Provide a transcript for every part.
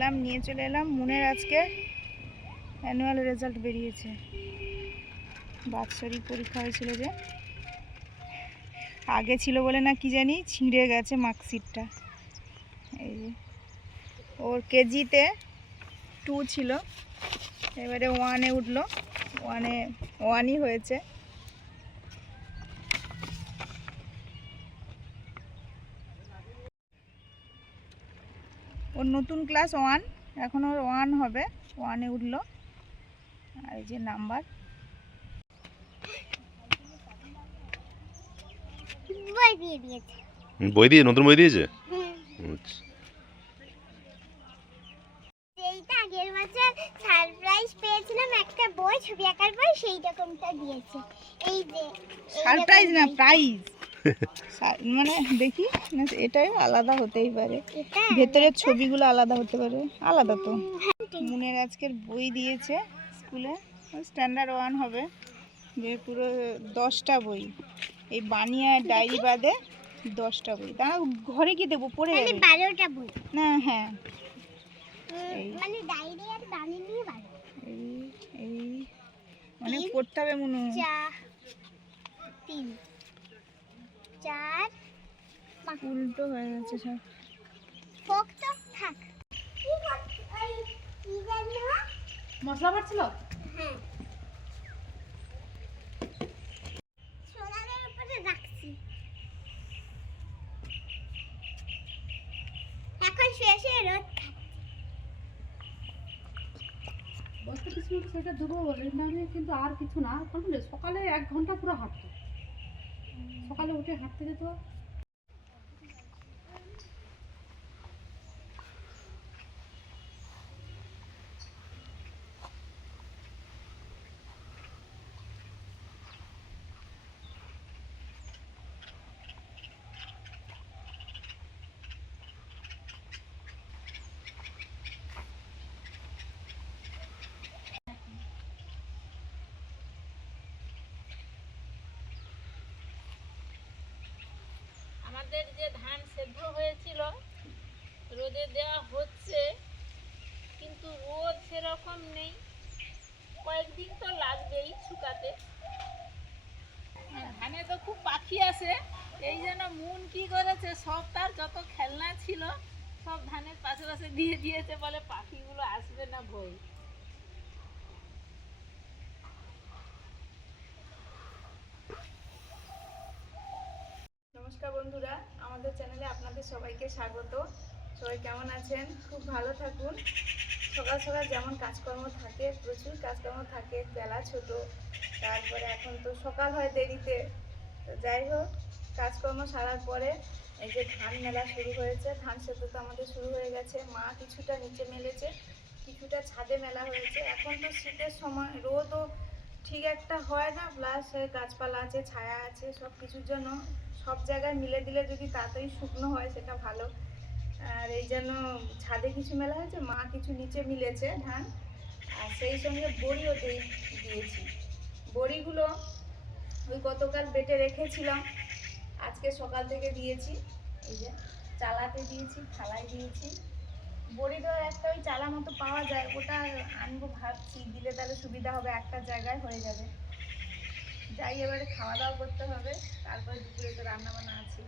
এলাম, নিয়ে চলে এলাম। মুনের আজকে অ্যানুয়াল রেজাল্ট বেরিয়েছে। বাৎসরিক পরীক্ষা হয়েছিল, যে আগে ছিল বলে না কি জানি ছিঁড়ে গেছে মার্কশিটটা। এই যে ওর কেজিতে 2 ছিল, এবারে 1-এ উঠলো। 1ই হয়েছে। ওর নতুন ক্লাস 1, এখন ওর 1 হবে, 1-এ উঠলো। আর এই যে নাম্বার। বই দিয়ে নতুন বই দিয়েছে। এইটা আগের বছর সারপ্রাইজ পেয়েছিলাম, একটা বই, ছবি আঁকার বই, সেই রকমটা দিয়েছে। এই যে সারপ্রাইজ না, প্রাইজ। মানে দেখি না, এটাই আলাদা হতেই পারে, ভেতরের ছবিগুলো আলাদা হতে পারে। আলাদা তো। মুনের আজকের বই দিয়েছে স্কুলে, স্ট্যান্ডার্ড 1 হবে, যে পুরো 10টা বই, এই বানিয়া ডায়েরি বাদে 10টা বই। তা ঘরে কি দেবো, পড়ে যাবে। 12টা বই না, হ্যাঁ, মানে ডায়েরি আর বানিয়ে নিয়ে 12। এই অনেক পড়তে হবে মুনু। 3 4 উল্টো হয়ে গেছে সব। ফোক তো থাক। মশলা বাটছিল। হ্যাঁ, সোনাদের উপরে রাখছি। এখন শুয়ে শুয়ে রোদ খাচ্ছি। বসতে কিছু সেটা দেবো বলে মানে, কিন্তু আর কিছু না। সকালে 1 ঘন্টা পুরো হাঁটতো, সকালে উঠে হাঁটতে যেত। আমাদের যে ধান সেদ্ধ হয়েছিল রোদে দেওয়া হচ্ছে, কিন্তু রোদ সেরকম নেই, কয়েকদিন তো লাগবেই শুকাতে। ধানে তো খুব পাখি আসে, এই জন্য মুন কি করেছে, সব তার যত খেলনা ছিল সব ধানের পাশে পাশে দিয়ে দিয়েছে, বলে পাখিগুলো আসবে না ভয়। নমস্কার বন্ধুরা, আমাদের চ্যানেলে আপনাদের সবাইকে স্বাগত। সবাই কেমন আছেন? খুব ভালো থাকুন। সকাল সকাল যেমন কাজকর্ম থাকে, প্রচুর কাজকর্ম থাকে, বেলা ছোট, তারপরে এখন তো সকাল হয় দেরিতে। তো যাই হোক, কাজকর্ম সারার পরে এই যে ধান মেলা শুরু হয়েছে। ধান সেদ্ধ তো আমাদের শুরু হয়ে গেছে। মা কিছুটা নিচে মেলেছে, কিছুটা ছাদে মেলা হয়েছে। এখন তো শীতের সময়, রোদও ঠিক একটা হয় না, প্লাস গাছপালা আছে, ছায়া আছে, সব কিছুর জন্য সব জায়গায় মিলে দিলে যদি তাড়াতাড়ি শুকনো হয় সেটা ভালো। আর এই জন্য ছাদে কিছু মেলা হয়েছে, মা কিছু নিচে মিলেছে ধান, আর সেই সঙ্গে বড়িও দিয়েছি। বড়িগুলো ওই গতকাল বেটে রেখেছিলাম, আজকে সকাল থেকে দিয়েছি। এই যে চালাতে দিয়েছি, থালায় দিয়েছি। বড়ি দেওয়ার একটা ওই চালা মতো পাওয়া যায়, ওটা আনবো ভাবছি, দিলে তাহলে সুবিধা হবে, একটা জায়গায় হয়ে যাবে। যাই, এবারে খাওয়া দাওয়া করতে হবে, তারপরে দুপুরে তো রান্না বান্না আছে।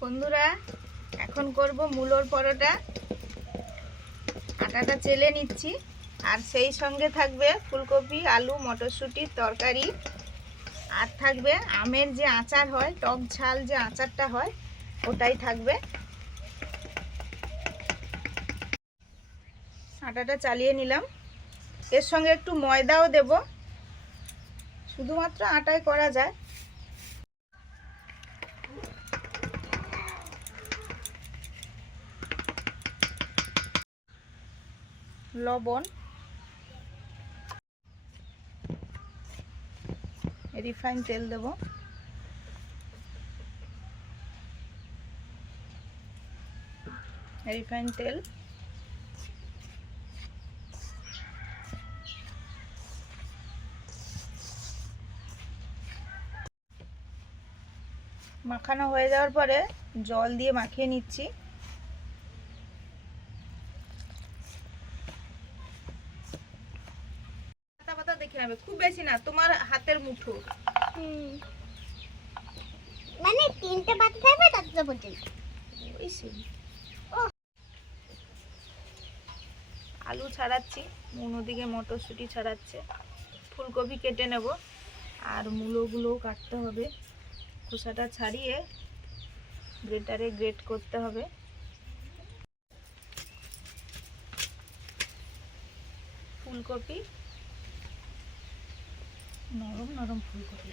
বন্ধুরা, এখন করব মূলোর পরোটা। আটাটা চেলে নিচ্ছি, আর সেই সঙ্গে থাকবে ফুলকপি, আলু, মটরশুঁটির তরকারি, আর থাকবে আমের যে আচার হয়, টক ঝাল যে আচারটা হয়, ওটাই থাকবে। আটাটা চালিয়ে নিলাম, এর সঙ্গে একটু ময়দাও দেব, শুধুমাত্র আটায় করা যায়। লবণ, রিফাইন তেল দেব, রিফাইন তেল, মাখানো হয়ে যাওয়ার পরে জল দিয়ে মাখিয়ে নিচ্ছি। নেবে, খুব বেশি না, তোমার হাতের মুঠো। মানে 3টে পাতা থাকবে ততটা পর্যন্ত। ওই সেই আলু ছাড়াচ্ছি, অন্যদিকে মটরশুঁটি ছাড়াচ্ছে। ফুলকপি কেটে নেব, আর মূলোগুলোও কাটতে হবে। খোসাটা ছাড়িয়ে গ্রেটারে গ্রেট করতে হবে। ফুলকপি, নরম নরম ফুলকপি।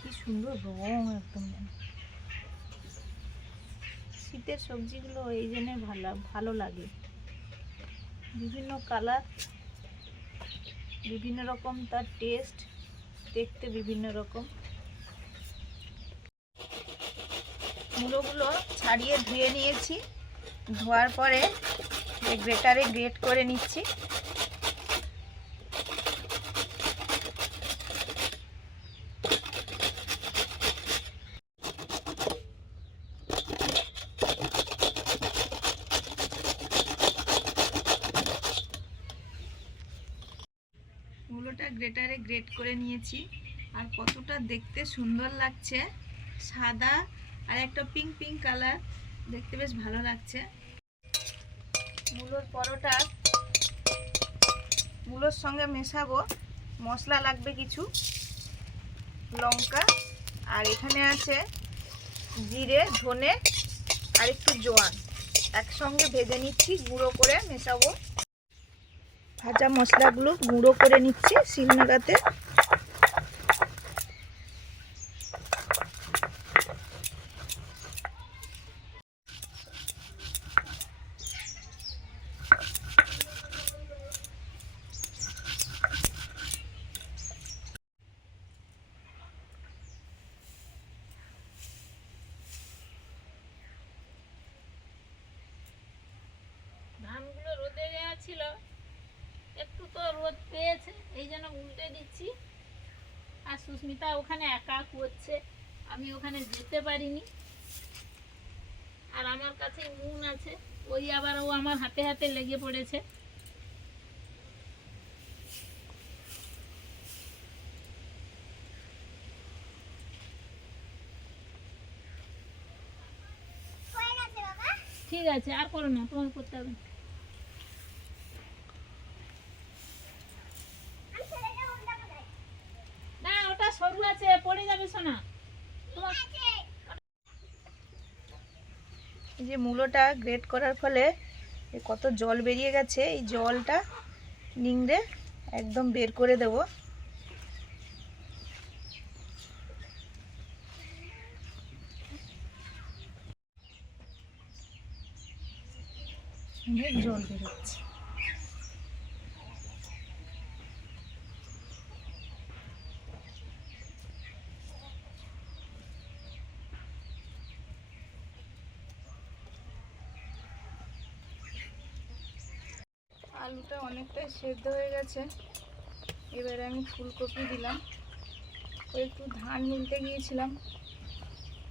কি সুন্দর রং একদম। শীতের সবজিগুলো এই জন্য ভালো লাগে, বিভিন্ন কালার, বিভিন্ন রকম তার টেস্ট, দেখতে বিভিন্ন রকম। মূলোগুলো ছাড়িয়ে ধুয়ে নিয়েছি, ধোয়ার পরে গ্রেটারে গ্রেট করে নিচ্ছি। মূলোটা গ্রেটারে গ্রেট করে নিয়েছি, আর কতটা দেখতে সুন্দর লাগছে, সাদা আর একটা পিঙ্ক পিঙ্ক কালার, দেখতে বেশ ভালো লাগছে। মূলোর পরোটা মূলোর সঙ্গে মেশাবো। মশলা লাগবে কিছু, লঙ্কা, আর এখানে আছে জিরে, ধনে আর একটু জোয়ান, একসঙ্গে ভেজে নিচ্ছি, গুঁড়ো করে মেশাবো। ভাজা মশলাগুলো গুঁড়ো করে নিচ্ছি শিলনোড়াতে। ধানগুলো রোদে দেওয়া ছিল, একটু তো রোদ পেয়েছে, এই জন্য উল্টে দিচ্ছি। আর সুস্মিতা ওখানে একা করছে, আমি ওখানে যেতে পারিনি। আর আমার কাছে নুন আছে, ওই আবার ও আমার হাতে হাতে লেগে পড়েছে। ঠিক আছে, আর করো না, তোমাকে করতে হবে না। না, ওটা সরু আছে, পড়ে যাবে সোনা। এই যে মূলোটা গ্রেট করার ফলে কত জল বেরিয়ে গেছে, এই জলটা নিংড়ে একদম বের করে দেব। অনেক জল বেরোচ্ছে। আলুটা অনেকটাই সেদ্ধ হয়ে গেছে, এবারে আমি ফুলকপি দিলাম। ওই একটু ধান মিলতে গিয়েছিলাম,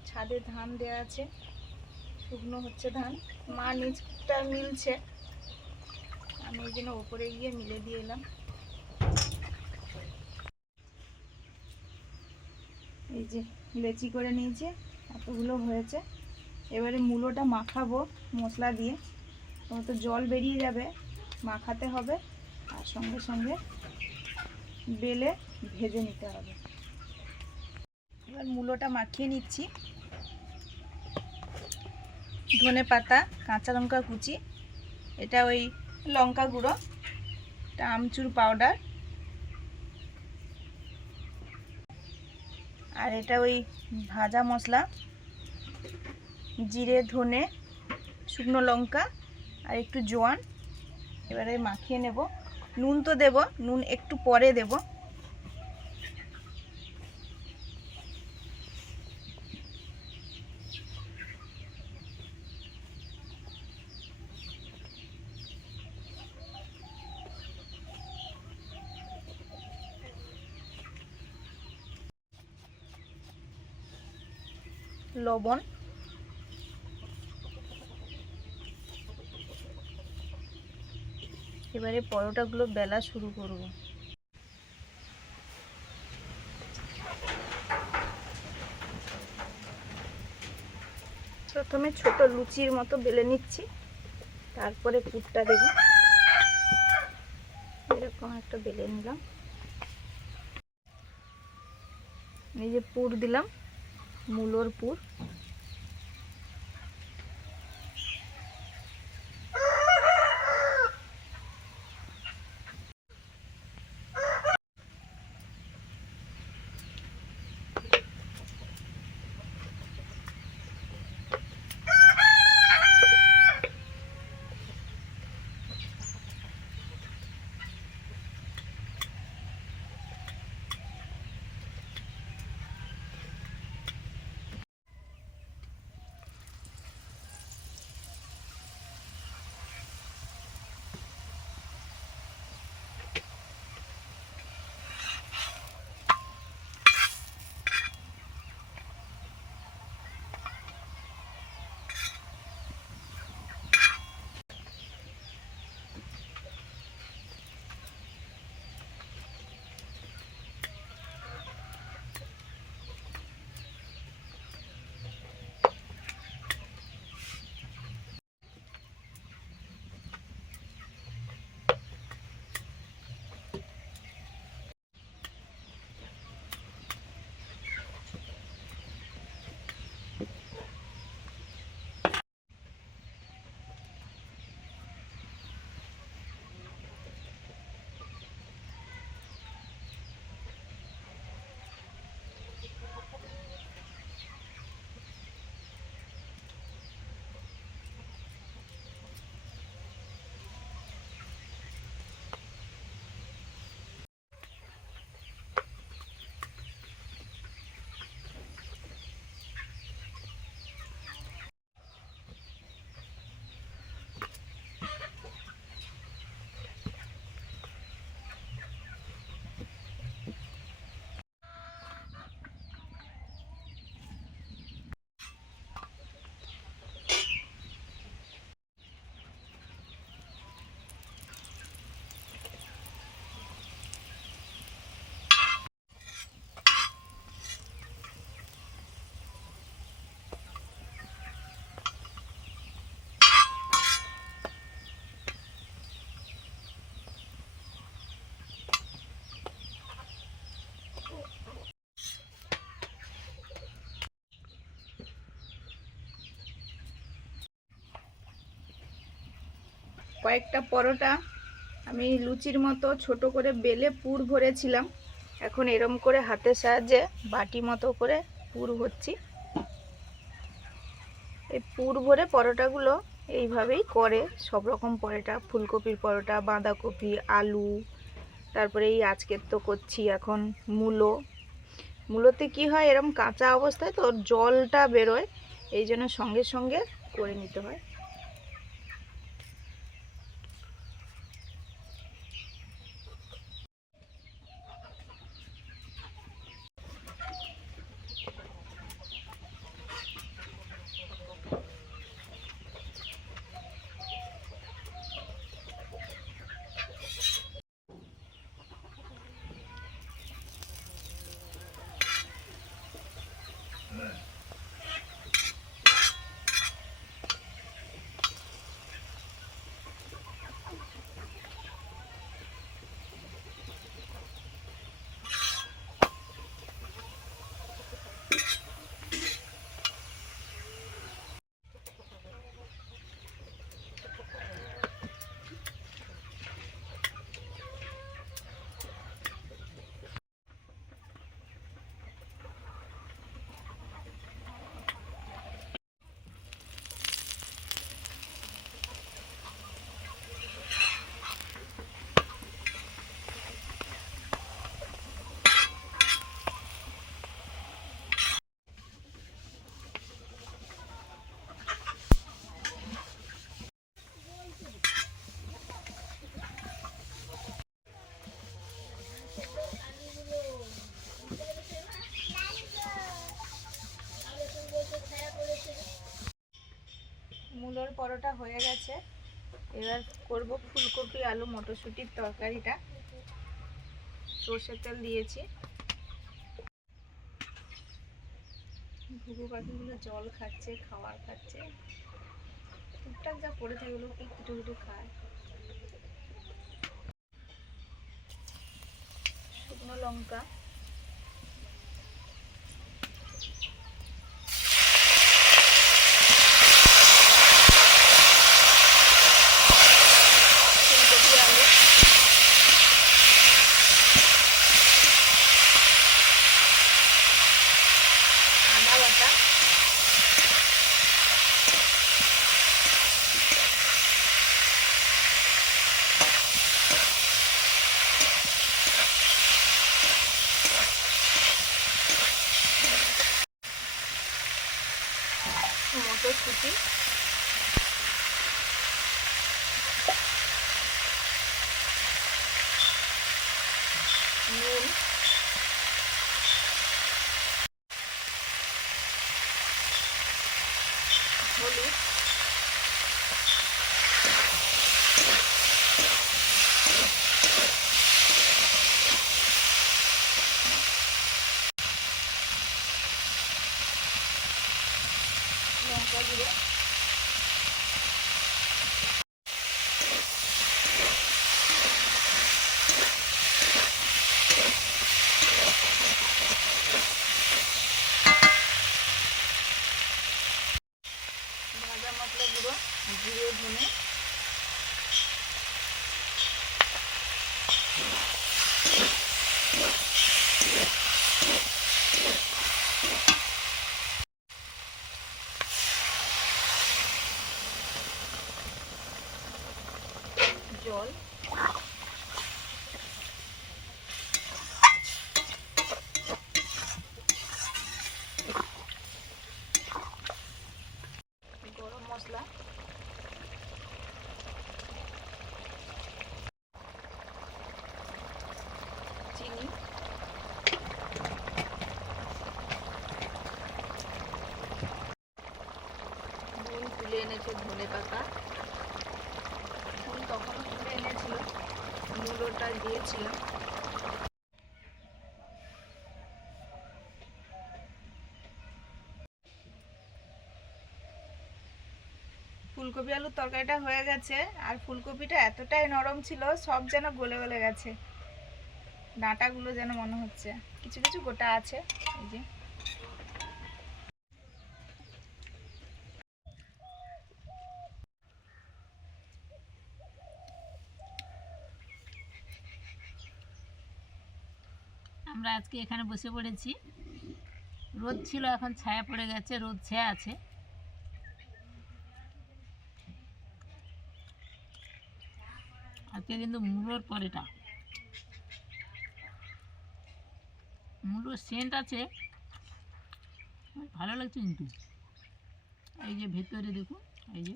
ছাদে ধান দেওয়া আছে, শুকনো হচ্ছে ধান, মা নিচটা মিলছে, আমি এই জন্য ওপরে গিয়ে মিলে দিয়ে এলাম। এই যে লেচি করে নিয়েছে, এতগুলো হয়েছে। এবারে মূলোটা মাখাবো মশলা দিয়ে, তো জল বেরিয়ে যাবে, মাখাতে হবে, আর সঙ্গে সঙ্গে বেলে ভেজে নিতে হবে। এবার মূলোটা মাখিয়ে নিচ্ছি। ধনে পাতা, কাঁচা লঙ্কা কুচি, এটা ওই লঙ্কা গুঁড়ো, এটা আমচুর পাউডার, আর এটা ওই ভাজা মশলা, জিরে, ধনে, শুকনো লঙ্কা আর একটু জোয়ান। এবারে মাখিয়ে নেব। নুন তো দেব, নুন একটু পরে দেব। লবণ, এবারে পরোটাগুলো বেলা শুরু করব। প্রথমে ছোট লুচির মতো বেলে নিচ্ছি, তারপরে পুরটা দেব। এরকম একটা বেলে নিলাম, এই যে পুর দিলাম, মূলোর পুর। কয়েকটা পরোটা আমি লুচির মতো ছোট করে বেলে পুর ভরেছিলাম। এখন এরম করে হাতের সাহায্যে বাটি মতো করে পুর ভরছি। এই পুর ভরে পরোটাগুলো এইভাবেই করে সব রকম পরোটা, ফুলকপির পরোটা, বাঁধাকপি, আলু, তারপরে এই আজকের তো করছি এখন মূলোতে কি হয়, এরম কাঁচা অবস্থায় তো জলটা বেরোয়, এই জন্য সঙ্গে সঙ্গে করে নিতে হয়। পরোটা হয়ে গেছে। এবার করব ফুলকপি আলু মটরশুঁটির তরকারিটা। সর্ষের তেল দিয়েছি। ঘুঘু পাখিগুলো জল খাচ্ছে, খাবার খাচ্ছে, টুকটাক যা পড়ে থাকে ওগুলো একটু একটু খায়। শুকনো লঙ্কা, ফুলকপি আলু, আদা বাটা, মটরশুঁটি, নুন, হলুদ, লঙ্কা গুঁড়ো, ভাজা মশলা গুঁড়ো, জিরে ধনে, জল, গরম মশলা, চিনি, নুন তুলে এনেছে, ধনে পাতা, নুন তখন তুলে এনেছিল, মূলোটা দিয়েছিলাম। ফুলকপি আলুর তরকারিটা হয়ে গেছে। আর ফুলকপিটা এতটাই নরম ছিল, সব যেন গলে গলে গেছে, ডাঁটাগুলো যেন মনে হচ্ছে, কিছু কিছু গোটা আছে। এই যে আমরা আজকে এখানে বসে পড়েছি। রোদ ছিল, এখন ছায়া পড়ে গেছে, রোদ ছায়া আছে। আজকে কিন্তু মূলোর পরোটা, মূলোর সেন্ট আছে, ভালো লাগছে কিন্তু। এই যে ভেতরে দেখুন, এই যে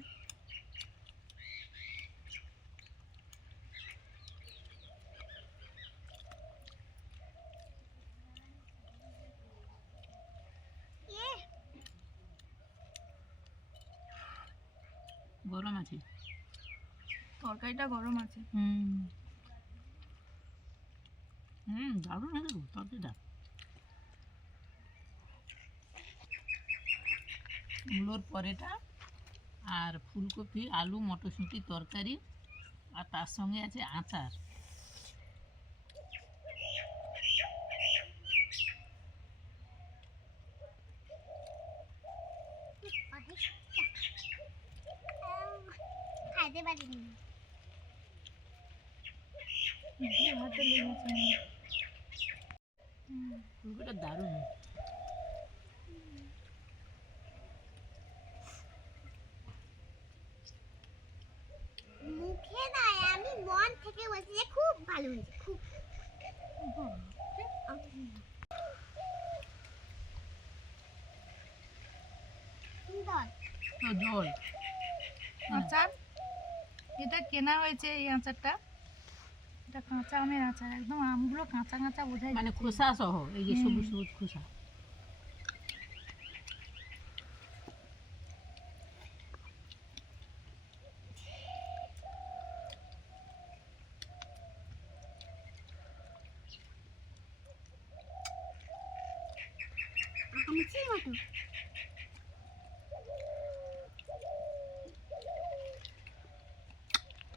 গরম আছে, তরকারিটা গরম আছে। দারুণ হয়ে গেল তরকারিটা। মূলোর পরোটা আর ফুলকপি আলু মটরশুঁটি তরকারি, আর তার সঙ্গে আছে আচার। খাইতে পারিনি। হাতে লেগেছে। ফুলকপিটা দারুণ। মুখে নাই, আমি মন থেকে বলছি যে খুব ভালো হয়েছে, খুব সুন্দর। তো জল আচার, এটা কেনা হয়েছে এই আচারটা। এটা কাঁচা আমের আচার, একদম আমগুলো কাঁচা কাঁচা বোঝাই মানে যাচ্ছে। খোসা সহ, এই যে সবুজ সবুজ খোসা। খামচির মতো।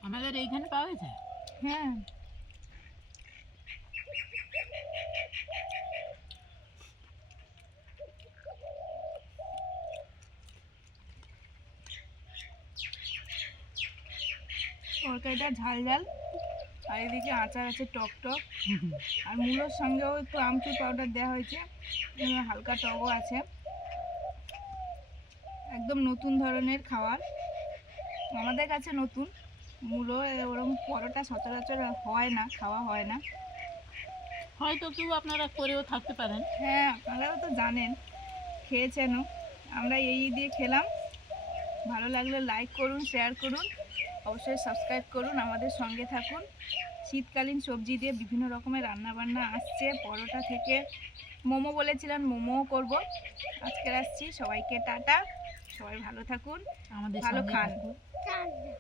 আমাদের এইখানে পাওয়া যায়। হ্যাঁ, তরকারিটা ঝাল ঝাল, আর এদিকে আচার আছে টক টক, আর মূলোর সঙ্গেও একটু আমচুর পাউডার দেওয়া হয়েছে, হালকা টকও আছে। একদম নতুন ধরনের খাবার, আমাদের কাছে নতুন। মূলো ওরকম পরোটা সচরাচর হয় না, খাওয়া হয় না। হয়তো কেউ আপনারা করেও থাকতে পারেন। হ্যাঁ, আপনারাও তো জানেন, খেয়েছেনও। আমরা এই দিয়ে খেলাম। ভালো লাগলে লাইক করুন, শেয়ার করুন, অবশ্যই সাবস্ক্রাইব করুন, আমাদের সঙ্গে থাকুন। শীতকালীন সবজি দিয়ে বিভিন্ন রকমের রান্নাবান্না আসছে, পরোটা থেকে মোমো বলেছিলেন, মোমোও করব। আজকে আসছি, সবাইকে টাটা, সবাই ভালো থাকুন, আমাদের ভালো সঙ্গে খান। থাকুন। টাটা।